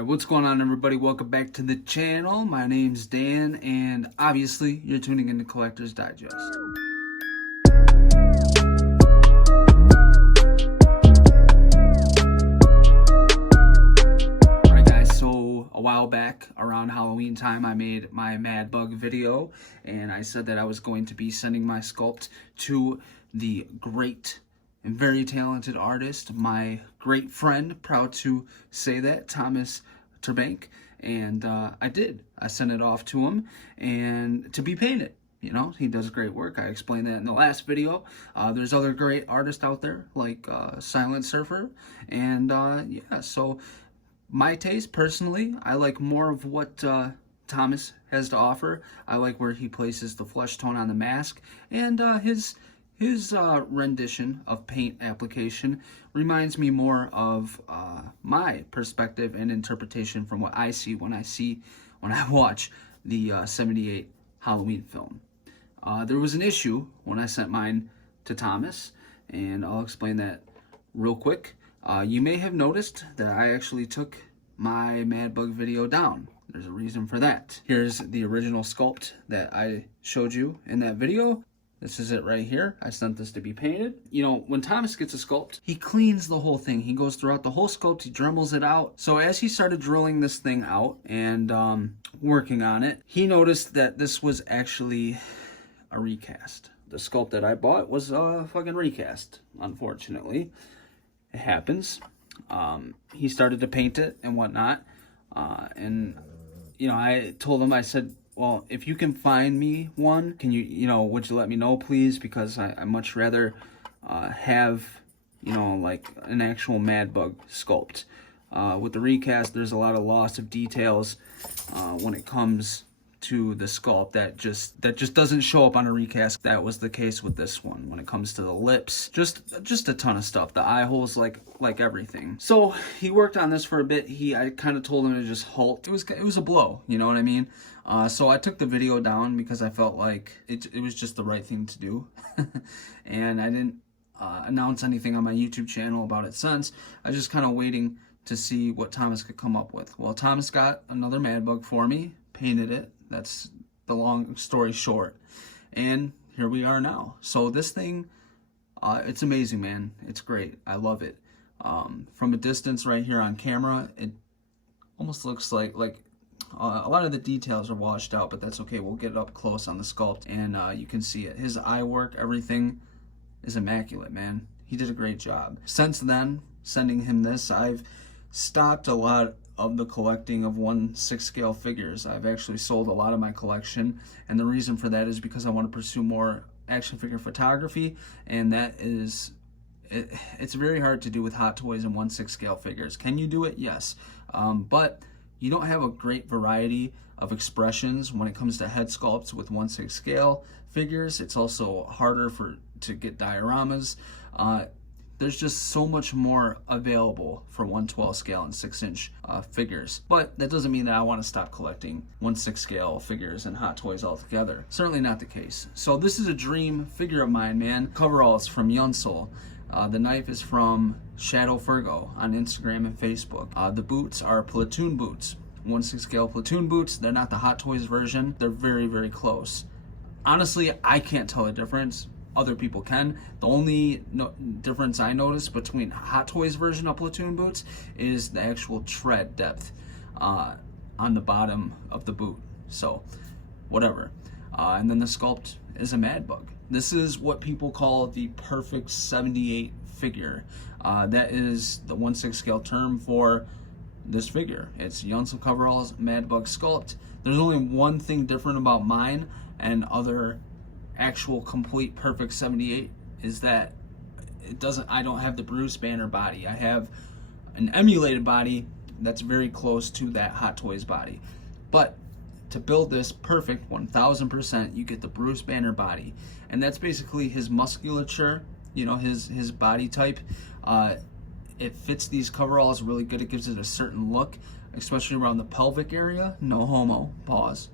Alright, what's going on, everybody? Welcome back to the channel. My name's Dan, and obviously you're tuning into Collector's Digest. Alright guys, so a while back around Halloween time I made my Madbug video, and I said that I was going to be sending my sculpt to the great and very talented artist, my great friend, proud to say that, Thomas Terbank. And I did. I sent it off to him and to be painted. You know, he does great work. I explained that in the last video. There's other great artists out there like Silent Surfer. And yeah, so my taste personally, I like more of what Thomas has to offer. I like where he places the flesh tone on the mask, and his rendition of paint application reminds me more of my perspective and interpretation from what I see when I watch the 78 Halloween film. There was an issue when I sent mine to Thomas, and I'll explain that real quick. You may have noticed that I actually took my Madbug video down. There's a reason for that. Here's the original sculpt that I showed you in that video. This is it right here. I sent this to be painted. You know, when Thomas gets a sculpt, he cleans the whole thing. He goes throughout the whole sculpt, he dremels it out. So as he started drilling this thing out and working on it, he noticed that this was actually a recast. The sculpt that I bought was a fucking recast, unfortunately. It happens. He started to paint it and whatnot. And, you know, I told him, I said, well, if you can find me one, can would you let me know, please? Because I much rather have, like an actual Madbug sculpt. With the recast, there's a lot of loss of details when it comes to the sculpt that just doesn't show up on a recast. That was the case with this one. When it comes to the lips, just a ton of stuff. The eye holes, like everything. So he worked on this for a bit. I kind of told him to just halt. It was a blow, you know what I mean? So I took the video down because I felt like it was just the right thing to do. And I didn't announce anything on my YouTube channel about it since. I was just kind of waiting to see what Thomas could come up with. Well, Thomas got another Madbug for me, painted it. That's the long story short. And here we are now. So this thing, it's amazing, man. It's great. I love it. From a distance right here on camera, it almost looks like a lot of the details are washed out, but that's okay. We'll get it up close on the sculpt, and you can see it. His eye work, everything is immaculate, man. He did a great job. Since then, sending him this, I've stopped a lot of the collecting of 1/6 scale figures. I've actually sold a lot of my collection, and the reason for that is because I want to pursue more action figure photography, and that is, it's very hard to do with Hot Toys and 1/6 scale figures. Can you do it? Yes. But you don't have a great variety of expressions when it comes to head sculpts with 1/6 scale figures. It's also harder to get dioramas. There's just so much more available for 1/12 scale and 6-inch figures. But that doesn't mean that I want to stop collecting 1/6 scale figures and Hot Toys altogether. Certainly not the case. So this is a dream figure of mine, man. Coveralls from Yunsel. The knife is from Shadow Fergo on Instagram and Facebook. The boots are platoon boots. 1/6 scale platoon boots. They're not the Hot Toys version. They're very, very close. Honestly, I can't tell the difference. Other people can. The only difference I noticed between Hot Toys version of platoon boots is the actual tread depth on the bottom of the boot. So, whatever. And then the sculpt is a Madbug. This is what people call the perfect 78 figure. That is the 1/6 scale term for this figure. It's Yunsel Coveralls Madbug Sculpt. There's only one thing different about mine and other actual complete perfect 78 is that I don't have the Bruce Banner body. I have an emulated body that's very close to that Hot Toys body. But to build this perfect 1000%, you get the Bruce Banner body, and that's basically his musculature, his body type. It fits these coveralls really good. It gives it a certain look, especially around the pelvic area. No homo, pause.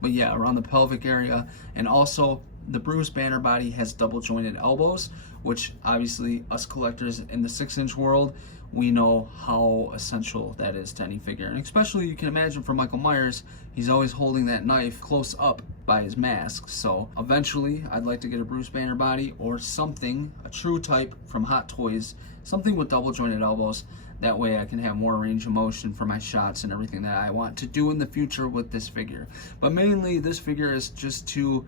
But yeah, around the pelvic area, and also The Bruce Banner body has double jointed elbows, which obviously us collectors in the 6-inch world, we know how essential that is to any figure. And especially you can imagine for Michael Myers, he's always holding that knife close up by his mask. So eventually I'd like to get a Bruce Banner body or something, a true type from Hot Toys, something with double jointed elbows. That way I can have more range of motion for my shots and everything that I want to do in the future with this figure. But mainly this figure is just to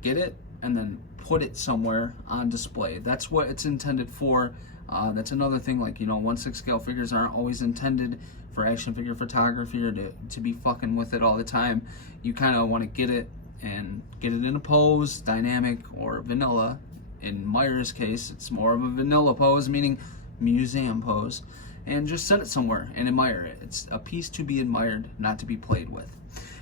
get it and then put it somewhere on display. That's what it's intended for. That's another thing, like, you know, 1/6 scale figures aren't always intended for action figure photography or to be fucking with it all the time. You kind of want to get it and get it in a pose, dynamic or vanilla. In Myers' case, it's more of a vanilla pose, meaning museum pose, and just set it somewhere and admire it. It's a piece to be admired, not to be played with.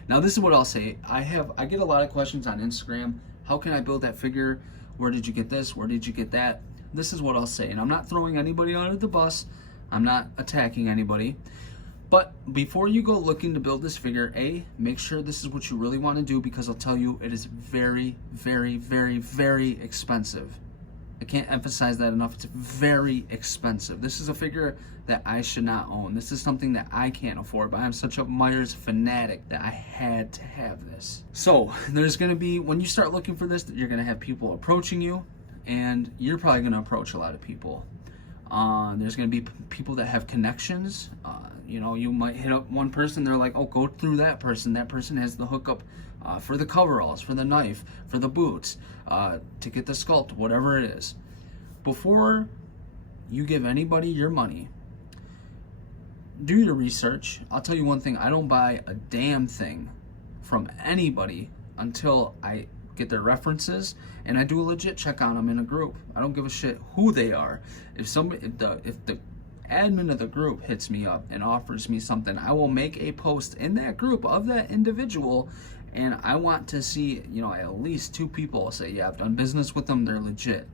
Now this is what I'll say. I get a lot of questions on Instagram. How can I build that figure? Where did you get this? Where did you get that? This is what I'll say, and I'm not throwing anybody under the bus. I'm not attacking anybody. But before you go looking to build this figure, make sure this is what you really want to do, because I'll tell you it is very, very, very, very expensive. I can't emphasize that enough. It's very expensive. This is a figure that I should not own. This is something that I can't afford, but I'm such a Myers fanatic that I had to have this. So there's going to be, when you start looking for this, you're going to have people approaching you, and you're probably going to approach a lot of people. There's going to be people that have connections. You know, you might hit up one person, they're like, oh, go through that person. That person has the hookup for the coveralls, for the knife, for the boots, to get the sculpt, whatever it is. Before you give anybody your money, do your research. I'll tell you one thing, I don't buy a damn thing from anybody until I get their references and I do a legit check on them in a group. I don't give a shit who they are. If the admin of the group hits me up and offers me something, I will make a post in that group of that individual, and I want to see, you know, at least 2 people say, yeah, I've done business with them, they're legit.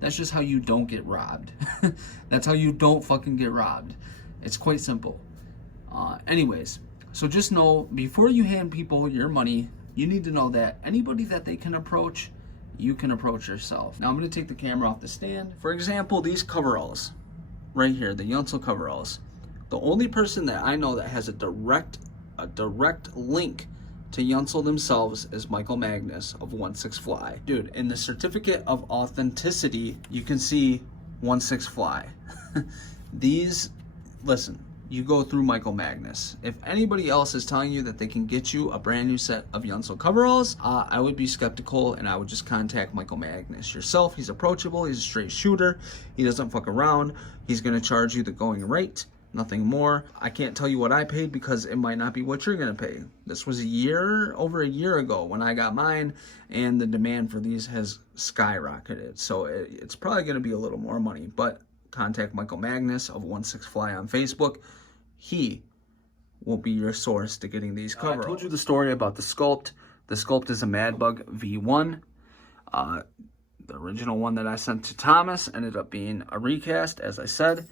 That's just how you don't get robbed. That's how you don't fucking get robbed. It's quite simple. Anyways, so just know, before you hand people your money, you need to know that anybody that they can approach, you can approach yourself. Now I'm going to take the camera off the stand. For example, these coveralls right here, the Yunsel coveralls. The only person that I know that has a direct link to Yunsel themselves is Michael Magnus of ONESIXTHFLY. Dude, in the certificate of authenticity, you can see ONESIXTHFLY. These, listen, you go through Michael Magnus. If anybody else is telling you that they can get you a brand new set of Yunsel coveralls, I would be skeptical, and I would just contact Michael Magnus yourself. He's approachable, he's a straight shooter, he doesn't fuck around, he's gonna charge you the going rate, nothing more. I can't tell you what I paid because it might not be what you're gonna pay. This was over a year ago when I got mine, and the demand for these has skyrocketed. So it's probably gonna be a little more money, but contact Michael Magnus of ONESIXTHFLY on Facebook. He will be your source to getting these coveralls. I told you the story about the sculpt. The sculpt is a Madbug V1. The original one that I sent to Thomas ended up being a recast, as I said.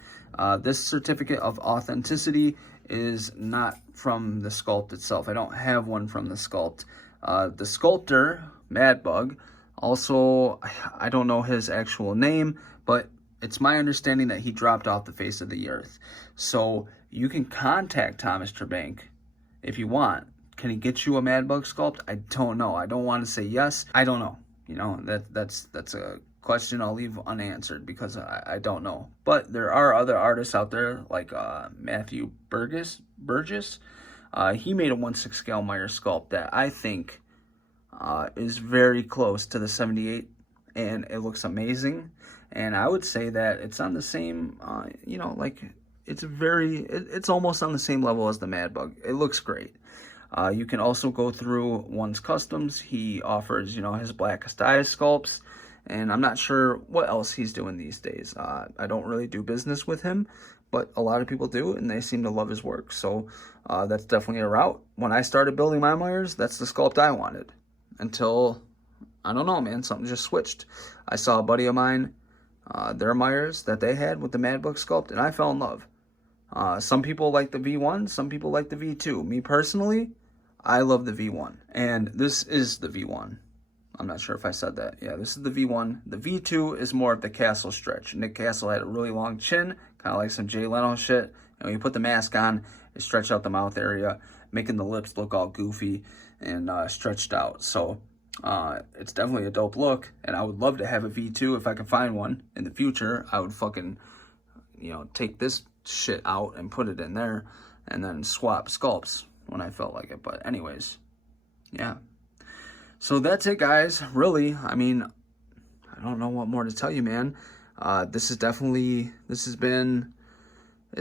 This certificate of authenticity is not from the sculpt itself. I don't have one from the sculpt. The sculptor, Madbug, also, I don't know his actual name, but it's my understanding that he dropped off the face of the earth. So you can contact Thomas Trebank if you want. Can he get you a Madbug sculpt? I don't know. I don't want to say yes. I don't know. You know, that's a question I'll leave unanswered because I don't know. But there are other artists out there like Matthew Burgess. He made a 1/6 scale Myers sculpt that I think is very close to the 78, and it looks amazing. And I would say that it's on the same, you know, like it's almost on the same level as the Madbug. It looks great. You can also go through One's Customs. He offers, you know, his Blackest Eyes sculpts, and I'm not sure what else he's doing these days. I don't really do business with him, but a lot of people do, and they seem to love his work. So that's definitely a route. When I started building my Myers, that's the sculpt I wanted. Until, I don't know, man, something just switched. I saw a buddy of mine, their Myers that they had with the Madbug sculpt, and I fell in love. Some people like the V1, some people like the V2. Me personally, I love the V1, and this is the V1. I'm not sure if I said that. Yeah, this is the V1. The V2 is more of the Castle stretch. Nick Castle had a really long chin, kind of like some Jay Leno shit. And when you put the mask on, it stretched out the mouth area, making the lips look all goofy and stretched out. So it's definitely a dope look, and I would love to have a V2 if I can find one in the future. I would fucking, you know, take this shit out and put it in there and then swap sculpts when I felt like it. But anyways, yeah. So that's it, guys. Really, I mean, I don't know what more to tell you, man. It's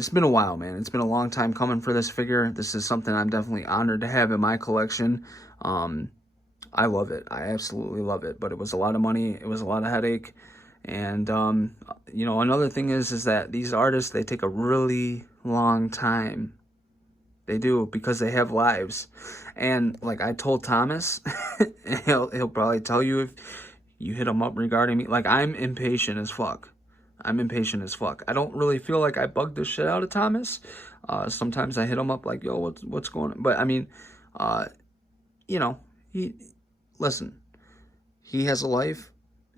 been a while, man. It's been a long time coming for this figure. This is something I'm definitely honored to have in my collection. I love it. I absolutely love it. But it was a lot of money. It was a lot of headache. And, you know, another thing is that these artists, they take a really long time. They do, because they have lives. And like I told Thomas, he'll probably tell you if you hit him up regarding me. Like, I'm impatient as fuck. I'm impatient as fuck. I don't really feel like I bugged the shit out of Thomas. Sometimes I hit him up like, yo, what's going on? But I mean, you know, listen, he has a life,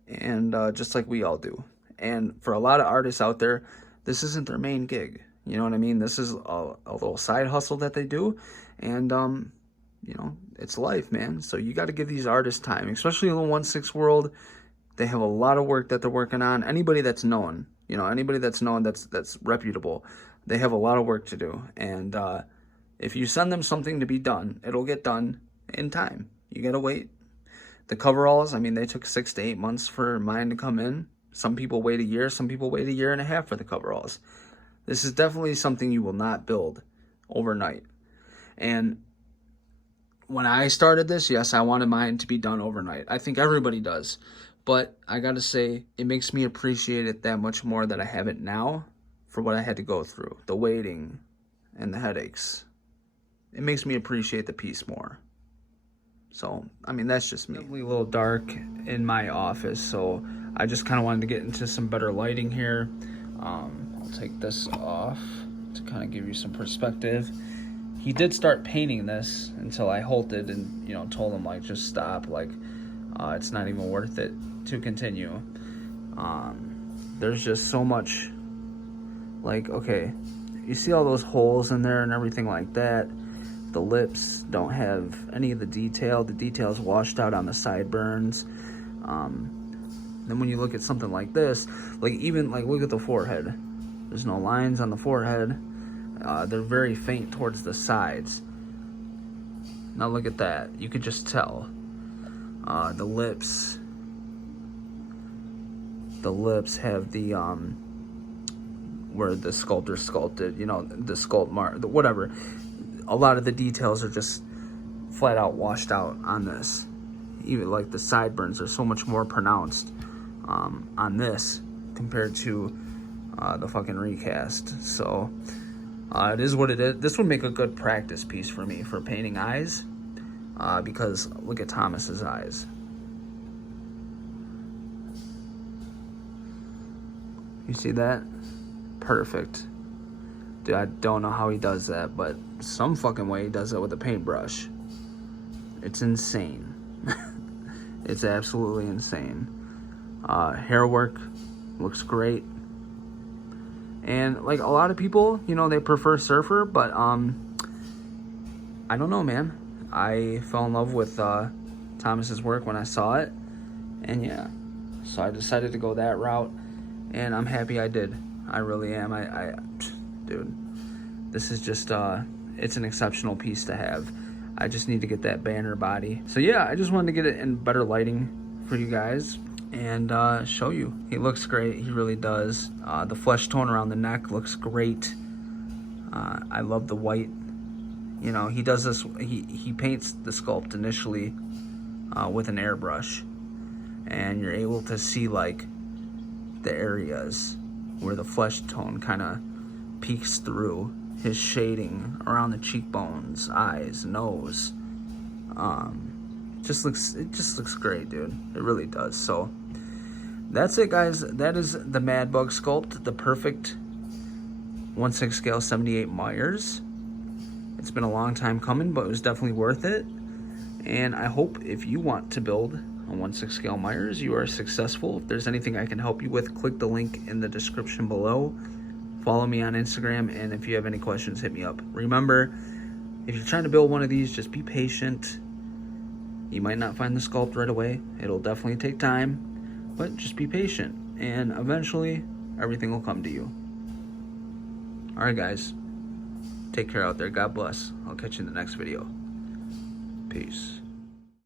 and just like we all do. And for a lot of artists out there, this isn't their main gig. You know what I mean? This is a little side hustle that they do. And, you know, it's life, man. So you got to give these artists time, especially in the 1/6 world. They have a lot of work that they're working on. Anybody that's known, you know, anybody that's known that's reputable, they have a lot of work to do. And if you send them something to be done, it'll get done in time. You got to wait. The coveralls, I mean, they took 6 to 8 months for mine to come in. Some people wait a year. Some people wait a year and a half for the coveralls. This is definitely something you will not build overnight. And when I started this, yes, I wanted mine to be done overnight. I think everybody does. But I got to say, it makes me appreciate it that much more that I have it now for what I had to go through. The waiting and the headaches. It makes me appreciate the piece more. So, I mean, that's just me. Definitely a little dark in my office, so I just kind of wanted to get into some better lighting here. I'll take this off to kind of give you some perspective. He did start painting this until I halted and, you know, told him, like, just stop. Like, it's not even worth it to continue. There's just so much, like, okay, you see all those holes in there and everything like that. The lips don't have any of the detail. The detail's washed out on the sideburns. Then when you look at something like this, like even like look at the forehead. There's no lines on the forehead. They're very faint towards the sides. Now look at that. You could just tell. The lips have the where the sculptor sculpted, you know, the sculpt mark, whatever. A lot of the details are just flat out washed out on this. Even like the sideburns are so much more pronounced on this compared to the fucking recast. So it is what it is. This would make a good practice piece for me for painting eyes, because look at Thomas's eyes. You see that? Perfect. Dude, I don't know how he does that, but some fucking way he does it with a paintbrush. It's insane. It's absolutely insane. Hair work looks great. And like a lot of people, you know, they prefer Surfer, but I don't know, man. I fell in love with Thomas's work when I saw it, and yeah, so I decided to go that route, and I'm happy I did. I really am. Dude, this is just it's an exceptional piece to have. I just need to get that banner body. So yeah, I just wanted to get it in better lighting for you guys and show you. He looks great. He really does. The flesh tone around the neck looks great. I love the white. You know, he does this. He paints the sculpt initially with an airbrush, and you're able to see like the areas where the flesh tone kind of peeks through. His shading around the cheekbones, eyes, nose, it just looks great, dude. It really does. So that's it, guys. That is the Madbug Sculpt, the perfect 1/6 scale 78 Myers. It's been a long time coming, but it was definitely worth it. And I hope if you want to build on 1/6 scale Myers. You are successful. If there's anything I can help you with, click the link in the description below. Follow me on Instagram, and if you have any questions, hit me up. Remember, if you're trying to build one of these, just be patient. You might not find the sculpt right away. It'll definitely take time, but just be patient, and eventually everything will come to you. All right, guys. Take care out there. God bless. I'll catch you in the next video. Peace.